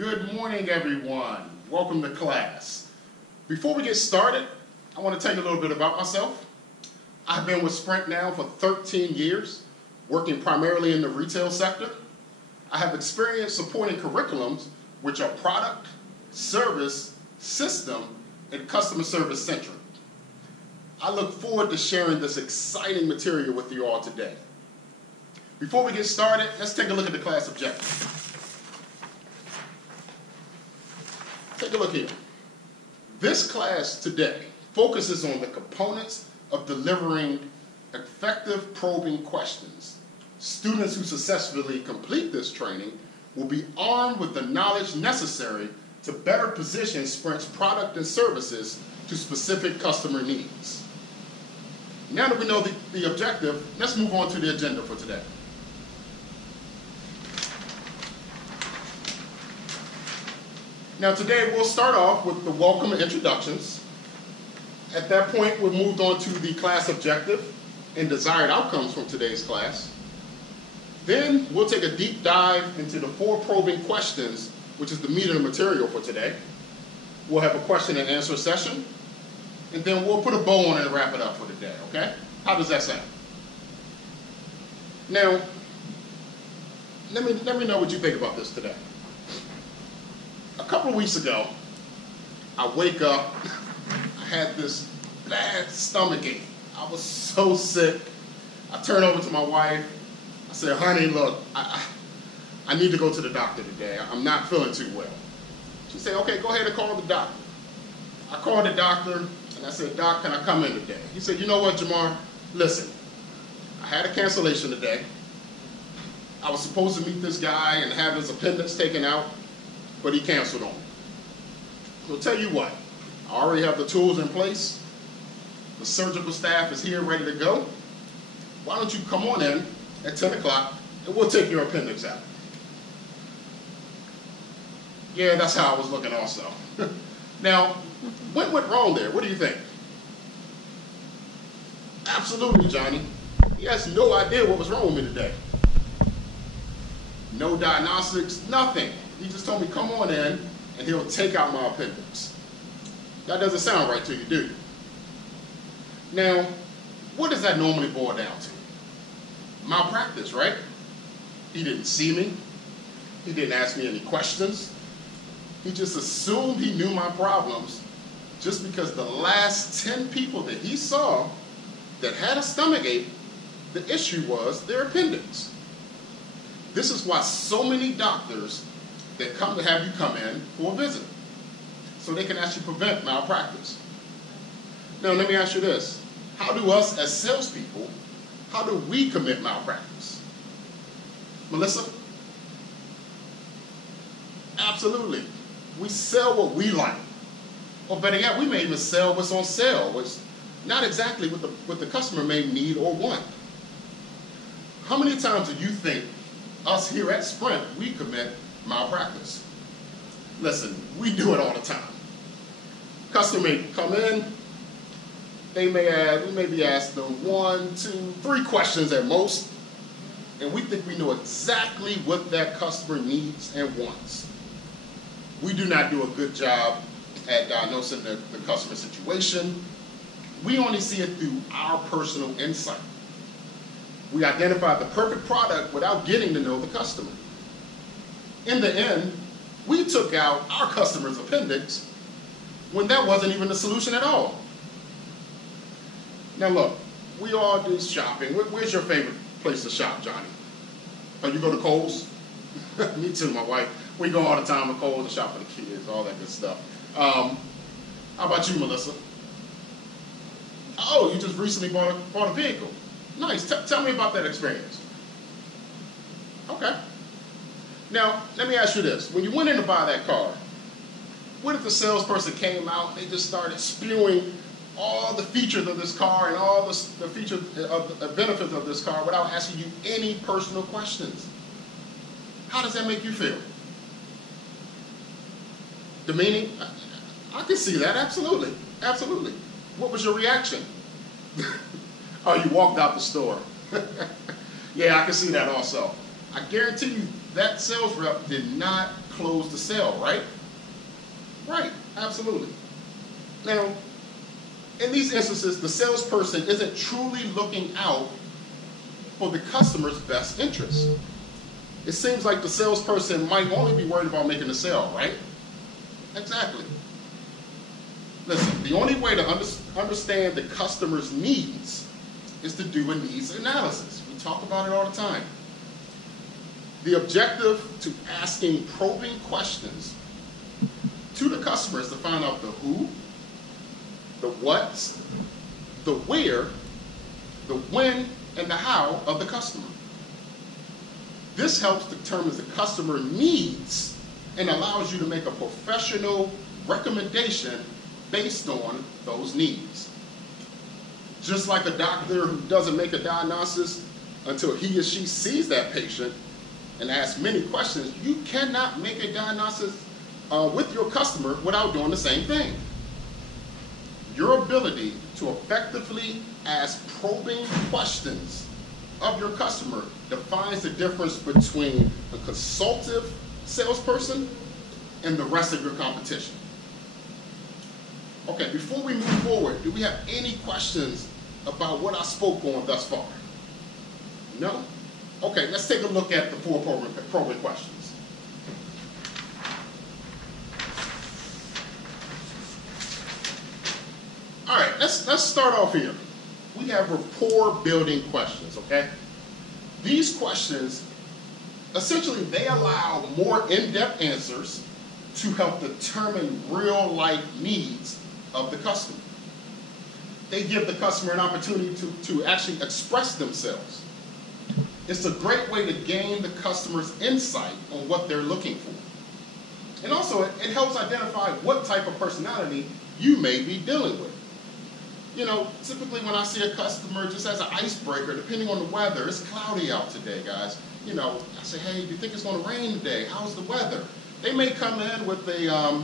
Good morning, everyone. Welcome to class. Before we get started, I want to tell you a little bit about myself. I've been with Sprint now for 13 years, working primarily in the retail sector. I have experience supporting curriculums which are product, service, system, and customer service centric. I look forward to sharing this exciting material with you all today. Before we get started, let's take a look at the class objectives. Take a look here. This class today focuses on the components of delivering effective probing questions. Students who successfully complete this training will be armed with the knowledge necessary to better position Sprint's product and services to specific customer needs. Now that we know the objective, let's move on to the agenda for today. Now today we'll start off with the welcome and introductions. At that point, we'll move on to the class objective and desired outcomes from today's class. Then we'll take a deep dive into the 4 probing questions, which is the meat of the material for today. We'll have a question and answer session, and then we'll put a bow on it and wrap it up for the day, okay? How does that sound? Now, let me know what you think about this today. A couple of weeks ago, I wake up, I had this bad stomach ache. I was so sick. I turned over to my wife. I said, honey, look, I need to go to the doctor today. I'm not feeling too well. She said, okay, go ahead and call the doctor. I called the doctor, and I said, Doc, can I come in today? He said, you know what, Jamar? Listen, I had a cancellation today. I was supposed to meet this guy and have his appendix taken out, but he canceled on me. So I'll tell you what, I already have the tools in place. The surgical staff is here ready to go. Why don't you come on in at 10 o'clock and we'll take your appendix out. Yeah, that's how I was looking also. Now, what went wrong there? What do you think? Absolutely, Johnny. He has no idea what was wrong with me today. No diagnostics, nothing. He just told me, come on in, and he'll take out my appendix. That doesn't sound right to you, do you? Now, what does that normally boil down to? Malpractice, right? He didn't see me. He didn't ask me any questions. He just assumed he knew my problems just because the last 10 people that he saw that had a stomach ache, the issue was their appendix. This is why so many doctors that come to have you come in for a visit, so they can actually prevent malpractice. Now, let me ask you this. How do us as salespeople, how do we commit malpractice? Melissa? Absolutely. We sell what we like. Or better yet, we may even sell what's on sale, which not exactly what the customer may need or want. How many times do you think us here at Sprint, we commit malpractice? Listen, we do it all the time. Customer may come in, we may be asked them 1, 2, 3 questions at most, and we think we know exactly what that customer needs and wants. We do not do a good job at diagnosing the customer situation. We only see it through our personal insight. We identify the perfect product without getting to know the customer. In the end, we took out our customer's appendix when that wasn't even the solution at all. Now look, we all do shopping. Where's your favorite place to shop, Johnny? Oh, you go to Kohl's? Me too, my wife. We go all the time to Kohl's to shop for the kids, all that good stuff. How about you, Melissa? Oh, you just recently bought a vehicle. Nice. Tell me about that experience. Okay. Now, let me ask you this. When you went in to buy that car, what if the salesperson came out and they just started spewing all the features of this car and all the features of the benefits of this car without asking you any personal questions? How does that make you feel? Demeaning? I can see that, absolutely. Absolutely. What was your reaction? Oh, you walked out the store. Yeah, I can see that also. I guarantee you that sales rep did not close the sale, right? Right, absolutely. Now, in these instances, the salesperson isn't truly looking out for the customer's best interest. It seems like the salesperson might only be worried about making a sale, right? Exactly. Listen, the only way to understand the customer's needs is to do a needs analysis. We talk about it all the time. The objective to asking probing questions to the customer is to find out the who, the what, the where, the when, and the how of the customer. This helps determine the customer needs and allows you to make a professional recommendation based on those needs. Just like a doctor who doesn't make a diagnosis until he or she sees that patient and asks many questions, you cannot make a diagnosis with your customer without doing the same thing. Your ability to effectively ask probing questions of your customer defines the difference between a consultative salesperson and the rest of your competition. Okay, before we move forward, do we have any questions about what I spoke on thus far? No? Okay, let's take a look at the 4 probing questions. All right, let's start off here. We have rapport building questions, okay? These questions, essentially, they allow more in-depth answers to help determine real-life needs of the customer. They give the customer an opportunity to actually express themselves. It's a great way to gain the customer's insight on what they're looking for. And also, it helps identify what type of personality you may be dealing with. You know, typically when I see a customer, just as an icebreaker, depending on the weather, it's cloudy out today, guys. You know, I say, hey, do you think it's going to rain today? How's the weather? They may come in with a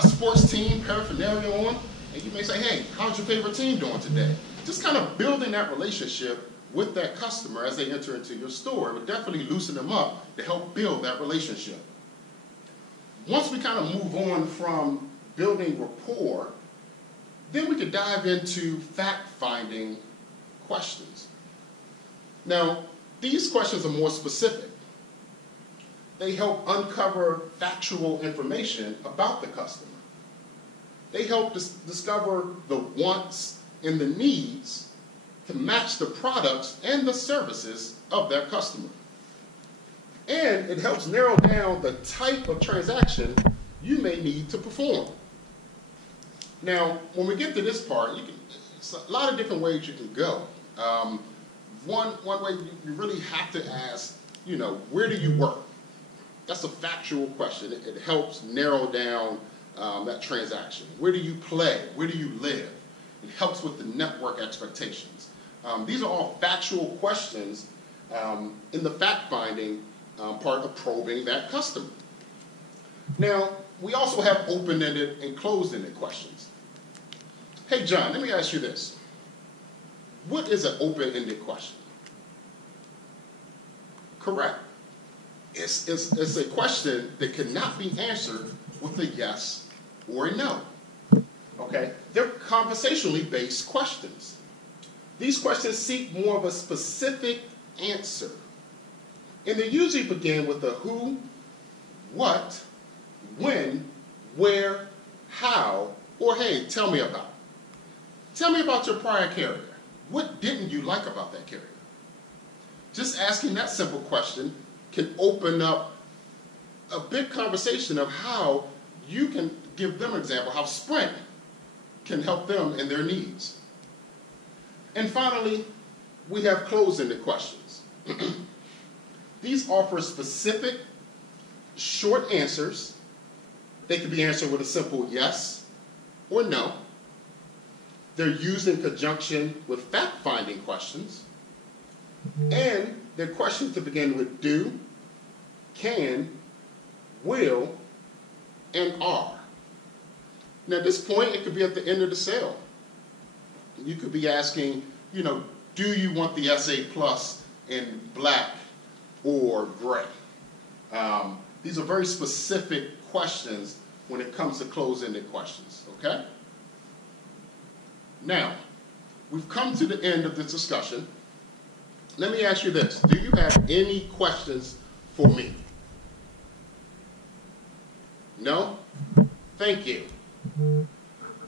sports team paraphernalia on, and you may say, hey, how's your favorite team doing today? Just kind of building that relationship with that customer as they enter into your store. It would definitely loosen them up to help build that relationship. Once we kind of move on from building rapport, then we could dive into fact-finding questions. Now, these questions are more specific. They help uncover factual information about the customer. They help discover the wants and the needs to match the products and the services of that customer. And it helps narrow down the type of transaction you may need to perform. Now, when we get to this part, it's a lot of different ways you can go. One way you really have to ask, you know, where do you work? That's a factual question. It helps narrow down that transaction. Where do you play? Where do you live? It helps with the network expectations. These are all factual questions in the fact-finding part of probing that customer. Now, we also have open-ended and closed-ended questions. Hey, John, let me ask you this. What is an open-ended question? Correct. It's a question that cannot be answered with a yes or a no. Okay? They're conversationally based questions. These questions seek more of a specific answer. And they usually begin with the who, what, when, where, how, or hey, tell me about it. Tell me about your prior carrier. What didn't you like about that carrier? Just asking that simple question can open up a big conversation of how you can give them an example, how Sprint can help them in their needs. And finally, we have closed-ended questions. These offer specific, short answers. They can be answered with a simple yes or no. They're used in conjunction with fact-finding questions. And they're questions to begin with do, can, will, and are. Now, at this point, it could be at the end of the sale. You could be asking, you know, do you want the SA Plus in black or gray? These are very specific questions when it comes to closed-ended questions, okay? Now, we've come to the end of this discussion. Let me ask you this. Do you have any questions for me? No? Thank you.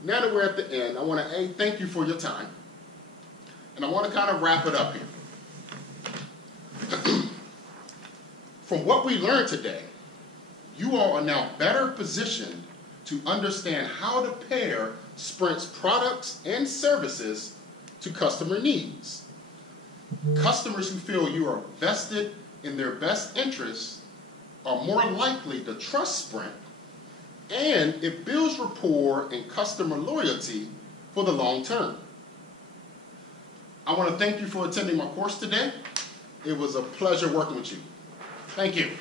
Now that we're at the end, I want to thank you for your time. And I want to kind of wrap it up here. From what we learned today, you all are now better positioned to understand how to pair Sprint's products and services to customer needs. Customers who feel you are vested in their best interests are more likely to trust Sprint, and it builds rapport and customer loyalty for the long term. I want to thank you for attending my course today. It was a pleasure working with you. Thank you.